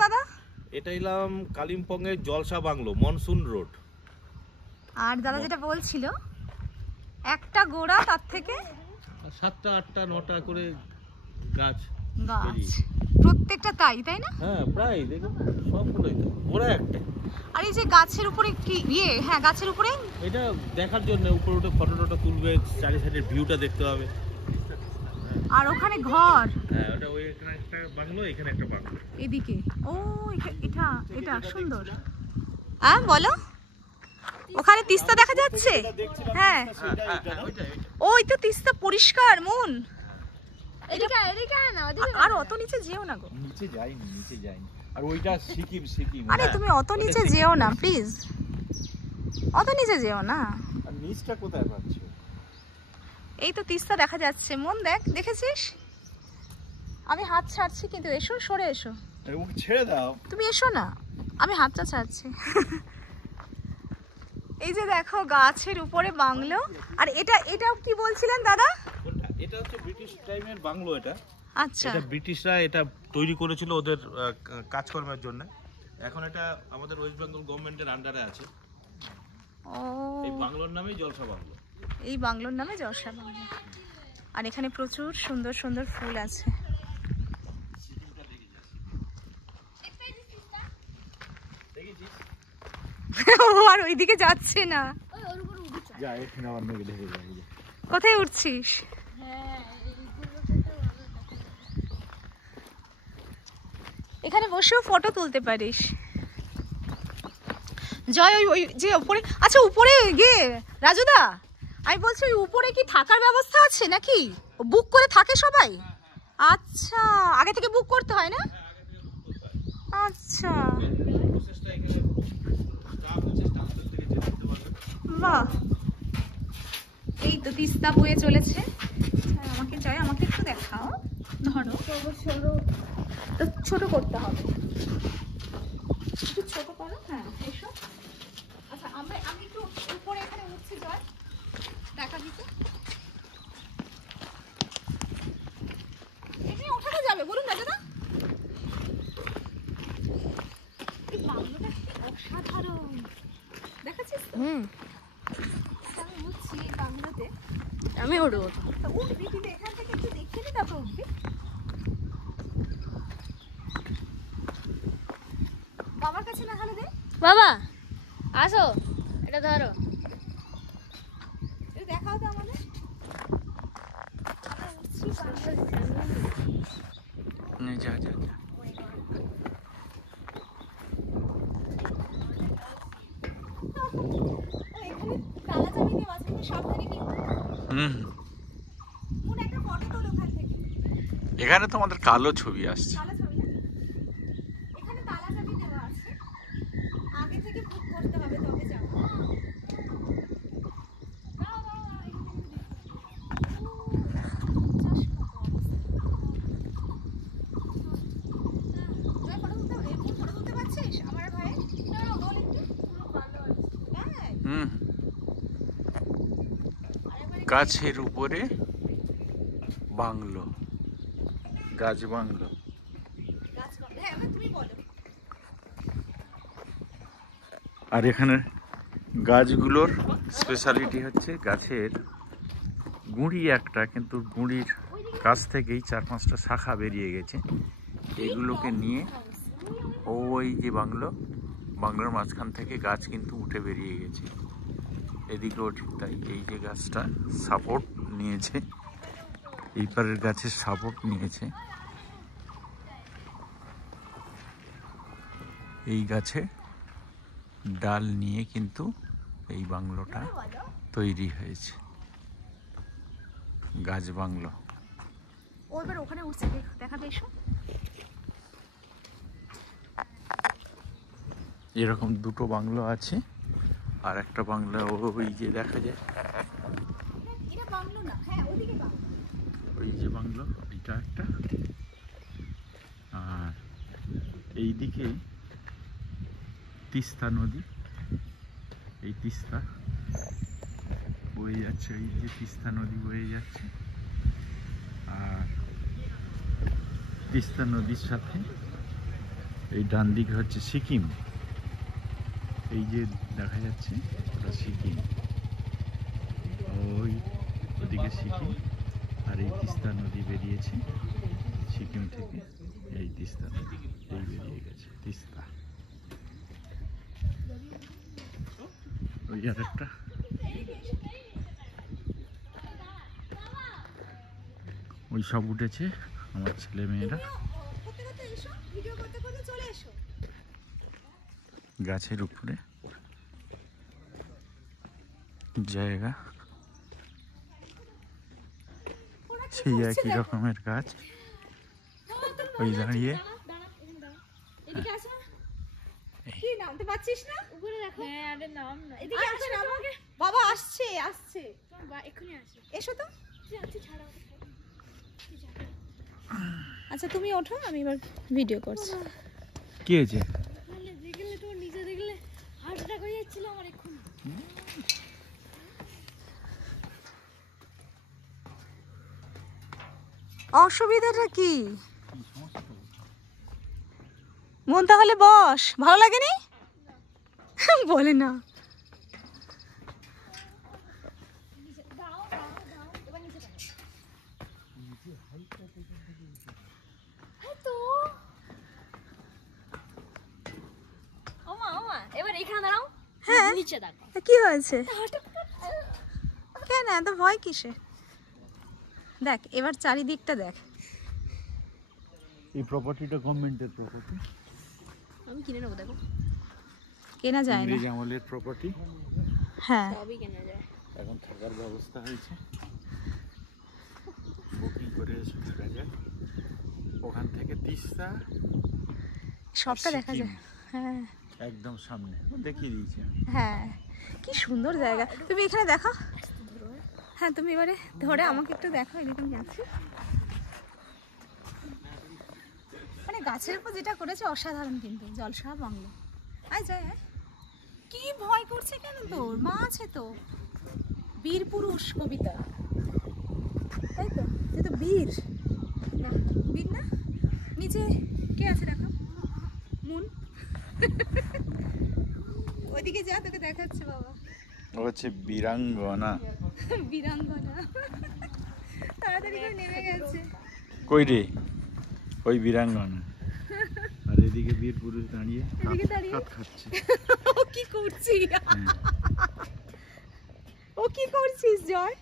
দাদা এটা এলাম কালিম্পং এর জলসা বাংলো মনসুন রোড। আর দাদা যেটা বলছিল একটা গোড়া তার থেকে 7টা 8টা 9টা করে গাছ প্রত্যেকটা তাই না? হ্যাঁ প্রায় দেখুন সবগুলোই তো গোড়া একটা। আর এই যে গাছের উপরে কি হ্যাঁ গাছের উপরে এটা দেখার জন্য উপরে উঠে ফটো তুলবে, চারি সাইডের ভিউটা দেখতে হবে। আর ওখানে ঘর, হ্যাঁ ওটা ওই এখানে একটা বাংলো, এখানে একটা বাংলো এদিকে। ও এটা সুন্দর। হ্যাঁ বলো, ওখানে তিস্তা দেখা যাচ্ছে। হ্যাঁ ওই তো তিস্তা পরিষ্কার মন। আর অত নিচে যেও না গো, নিচে যাইনি। আর ওইটা সিকিম। আরে তুমি অত নিচে যেও না প্লিজ, অত নিচে যেও না। আর নিচটা কোথায় পাচ্ছ? এই তো তিস্তা দেখা যাচ্ছে মন, দেখেছিস? আমি হাত ছাড়ছি কিন্তু এসো, সরে এসো। ওকে ছেড়ে দাও, তুমি এসো না, আমি হাতটা ছাড়ছি। এই যে দেখো গাছের উপরে বাংলো। আর এটাও কি বলছিলেন দাদা? এটা হচ্ছে ব্রিটিশ টাইমের বাংলো। এটা আচ্ছা, এটা ব্রিটিশরা এটা তৈরি করেছিল ওদের কাজকর্মের জন্য। এখন এটা আমাদের ওয়েস্ট বেঙ্গল গভর্নমেন্টের আন্ডারে আছে। ও এই বাংলোর নামেই জলসা বাংলো। এই বাংলোর নামে জলসা বাংলো। আর এখানে প্রচুর সুন্দর সুন্দর ফুল আছে। ও আর ওইদিকে যাচ্ছে না। কোথায় উঠছিস? এখানে বসেও ফটো তুলতে পারিস। জয় ওই যে উপরে, আচ্ছা উপরে গিয়ে রাজুদা আমি বলছি ওই উপরে কি থাকার ব্যবস্থা আছে নাকি? বুক করে থাকে সবাই? আচ্ছা, আগে থেকে বুক করতে হয় না? আচ্ছা বাহ, এই তো তিস্তা বয়ে চলেছে। আমাকে একটু দেখাও, ধরো তো ছোট করতে হবে, একটু ছোট করো। হ্যাঁ এসো। আচ্ছা আমি একটু উপরে এখানে উঠছি, জয় দেখা দিতে। এখানে ওঠানো যাবে বলুন না দাদা? এই বাংলোটা কি অসাধারণ, দেখাচ্ছিস তো? আমি উঠছি এই বাংলোতে। আমি উঠবো, উঠবি কিন্তু এখান থেকে একটু দেখিয়ে নি, তারপর উঠবি। বাবার কাছে না হলে দে। বাবা আসো, এটা ধরো, এটা দেখাও তো আমাদের। এখানে তো আমাদের কালো ছবি আসছে। গাছের উপরে বাংলো, গাছ বাংলো। আর এখানে গাছগুলোর স্পেশালিটি হচ্ছে গাছের গুঁড়ি একটা, কিন্তু গুঁড়ির কাছ থেকেই 4-5টা শাখা বেরিয়ে গেছে। এগুলোকে নিয়ে ওই যে বাংলোর মাঝখান থেকে গাছ কিন্তু উঠে বেরিয়ে গেছে। এদিকেও ঠিক তাই, এই যে গাছটা সাপোর্ট নিয়েছে, এই পারের গাছের সাপোর্ট নিয়েছে, এই গাছে ডাল নিয়ে কিন্তু এই বাংলোটা তৈরি হয়েছে, গাছ বাংলো। ওখানে উঠছে, দেখাবে এসো। এরকম দুটো বাংলো আছে, আর একটা বাংলো ওই যে দেখা যায়, ওই যে বাংলো, এটা একটা। আর এইদিকে তিস্তা নদী, এই তিস্তা বয়ে যাচ্ছে, এই যে তিস্তা নদী বয়ে যাচ্ছে। আর তিস্তা নদীর সাথে এই ডান দিকে হচ্ছে সিকিম, এই যে দেখা যাচ্ছে ওটা সিকিম, ওই ওদিকে সিকিম। আর এই তিস্তা নদী বেরিয়েছে সিকিম থেকে, এই তিস্তা নদী এই বেরিয়ে গেছে তিস্তা। ওই আর একটা ওই সব উঠেছে আমার ছেলে মেয়েরা গাছের উপরে জায়গা, সেই একই রকমের গাছ ওই দাঁড়িয়ে। বাবা আসছে আসছে, এসো তো। আচ্ছা তুমি ওঠো, আমি এবার ভিডিও করছি। কি হয়েছে? অসুবিধাটা কি? মন তাহলে বস, ভালো লাগেনি? বলে না। এবার এখানে দাঁড়াও, হ্যাঁ নিচে দেখো কি হয়েছে? কেন এত ভয় কিসে? দেখ এবার চারিদিকটা দেখ। এই প্রপার্টিটা গভর্নমেন্টের প্রপার্টি, আমি কিনে নেবো, দেখো কেনা যায় না। ইংরেজ আমলের প্রপার্টি, হ্যাঁ সবই কেনা যায়। এখন থাকার ব্যবস্থা হয়েছে, বুকিং করে এসে থাকা যায়। ওখান থেকে তিস্তা সবটা দেখা যায়। হ্যাঁ একদম সামনে দেখিয়ে দিয়েছি আমি। হ্যাঁ কি সুন্দর জায়গা, তুমি এখানে দেখো। হ্যাঁ তুমি এবারে ধরে আমাকে একটু দেখো, এরকম যাচ্ছে মানে গাছের উপর যেটা করেছে অসাধারণ, কিন্তু জলসা বাংলো। আয় যায় কি ভয় করছে কেন? তোর মা আছে তো, বীর পুরুষ কবিতা, তাই তো? যে তো বীর না, বীর না, নিচে কে আছে দেখো, মুন। ওইদিকে যা, তোকে দেখাচ্ছে বাবা। ও হচ্ছে বীরাঙ্গনা। বীরাঙ্গনা তাড়াতাড়ি করে নেমে গেছে। কই রে? ওই বীরাঙ্গনা। আর এদিকে বীর পুরুষ দাঁড়িয়ে এদিকে দাঁড়িয়ে কাঠ খাচ্ছে। ও কি করছিস? ও কি করছিস জয়?